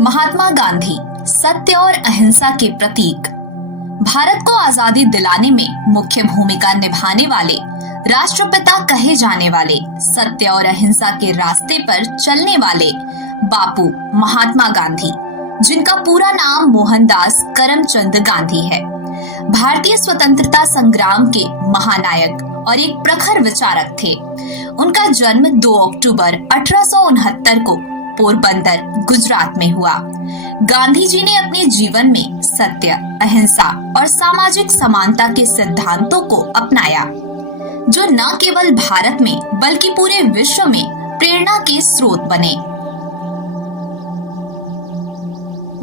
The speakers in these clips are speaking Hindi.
महात्मा गांधी सत्य और अहिंसा के प्रतीक। भारत को आजादी दिलाने में मुख्य भूमिका निभाने वाले, राष्ट्रपिता कहे जाने वाले, सत्य और अहिंसा के रास्ते पर चलने वाले बापू महात्मा गांधी, जिनका पूरा नाम मोहनदास करमचंद गांधी है, भारतीय स्वतंत्रता संग्राम के महानायक और एक प्रखर विचारक थे। उनका जन्म 2 अक्टूबर 1869 को पोरबंदर, गुजरात में हुआ। गांधी जी ने अपने जीवन में सत्य, अहिंसा और सामाजिक समानता के सिद्धांतों को अपनाया, जो न केवल भारत में बल्कि पूरे विश्व में प्रेरणा के स्रोत बने।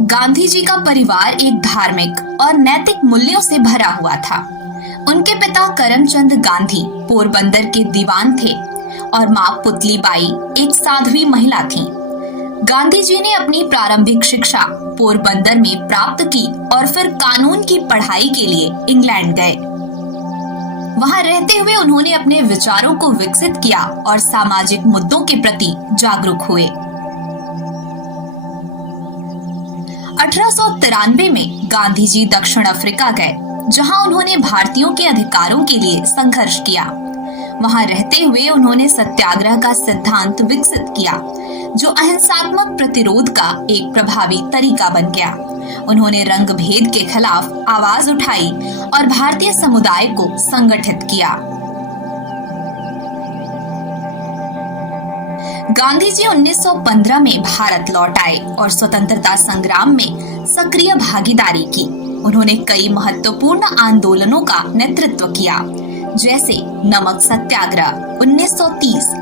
गांधी जी का परिवार एक धार्मिक और नैतिक मूल्यों से भरा हुआ था। उनके पिता करमचंद गांधी पोरबंदर के दीवान थे और मां पुतली बाई एक साध्वी महिला थी। गांधी जी ने अपनी प्रारंभिक शिक्षा पोरबंदर में प्राप्त की और फिर कानून की पढ़ाई के लिए इंग्लैंड गए। वहां रहते हुए उन्होंने अपने विचारों को विकसित किया और सामाजिक मुद्दों के प्रति जागरूक हुए। 1893 में गांधी जी दक्षिण अफ्रीका गए, जहां उन्होंने भारतीयों के अधिकारों के लिए संघर्ष किया। वहां रहते हुए उन्होंने सत्याग्रह का सिद्धांत विकसित किया, जो अहिंसात्मक प्रतिरोध का एक प्रभावी तरीका बन गया। उन्होंने रंग भेद के खिलाफ आवाज उठाई और भारतीय समुदाय को संगठित किया। गांधी जी 1915 में भारत लौट आए और स्वतंत्रता संग्राम में सक्रिय भागीदारी की। उन्होंने कई महत्वपूर्ण आंदोलनों का नेतृत्व किया, जैसे नमक सत्याग्रह 1930।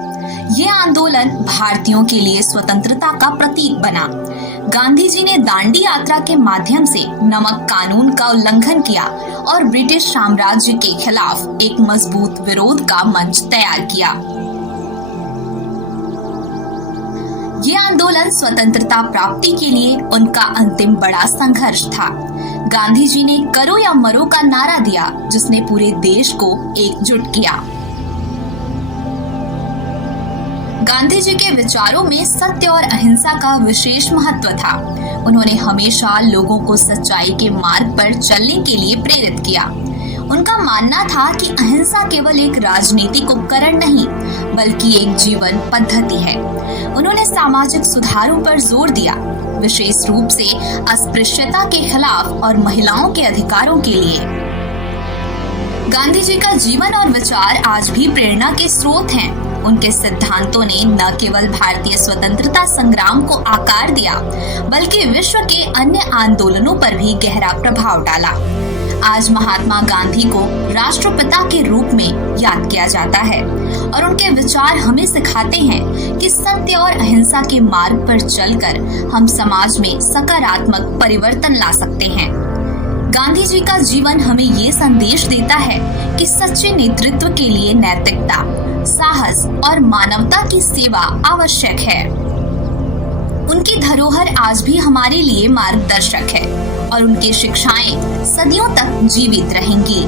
ये आंदोलन भारतीयों के लिए स्वतंत्रता का प्रतीक बना। गांधी जी ने दांडी यात्रा के माध्यम से नमक कानून का उल्लंघन किया और ब्रिटिश साम्राज्य के खिलाफ एक मजबूत विरोध का मंच तैयार किया। ये आंदोलन स्वतंत्रता प्राप्ति के लिए उनका अंतिम बड़ा संघर्ष था। गांधी जी ने करो या मरो का नारा दिया, जिसने पूरे देश को एकजुट किया। गांधी जी के विचारों में सत्य और अहिंसा का विशेष महत्व था। उन्होंने हमेशा लोगों को सच्चाई के मार्ग पर चलने के लिए प्रेरित किया। उनका मानना था कि अहिंसा केवल एक राजनीतिक उपकरण नहीं, बल्कि एक जीवन पद्धति है। उन्होंने सामाजिक सुधारों पर जोर दिया, विशेष रूप से अस्पृश्यता के खिलाफ और महिलाओं के अधिकारों के लिए। गांधी जी का जीवन और विचार आज भी प्रेरणा के स्रोत हैं। उनके सिद्धांतों ने न केवल भारतीय स्वतंत्रता संग्राम को आकार दिया, बल्कि विश्व के अन्य आंदोलनों पर भी गहरा प्रभाव डाला। आज महात्मा गांधी को राष्ट्रपिता के रूप में याद किया जाता है और उनके विचार हमें सिखाते हैं कि सत्य और अहिंसा के मार्ग पर चलकर हम समाज में सकारात्मक परिवर्तन ला सकते हैं। गांधी जी का जीवन हमें ये संदेश देता है कि सच्चे नेतृत्व के लिए नैतिकता, साहस और मानवता की सेवा आवश्यक है। उनकी धरोहर आज भी हमारे लिए मार्गदर्शक है और उनकी शिक्षाएं सदियों तक जीवित रहेंगी।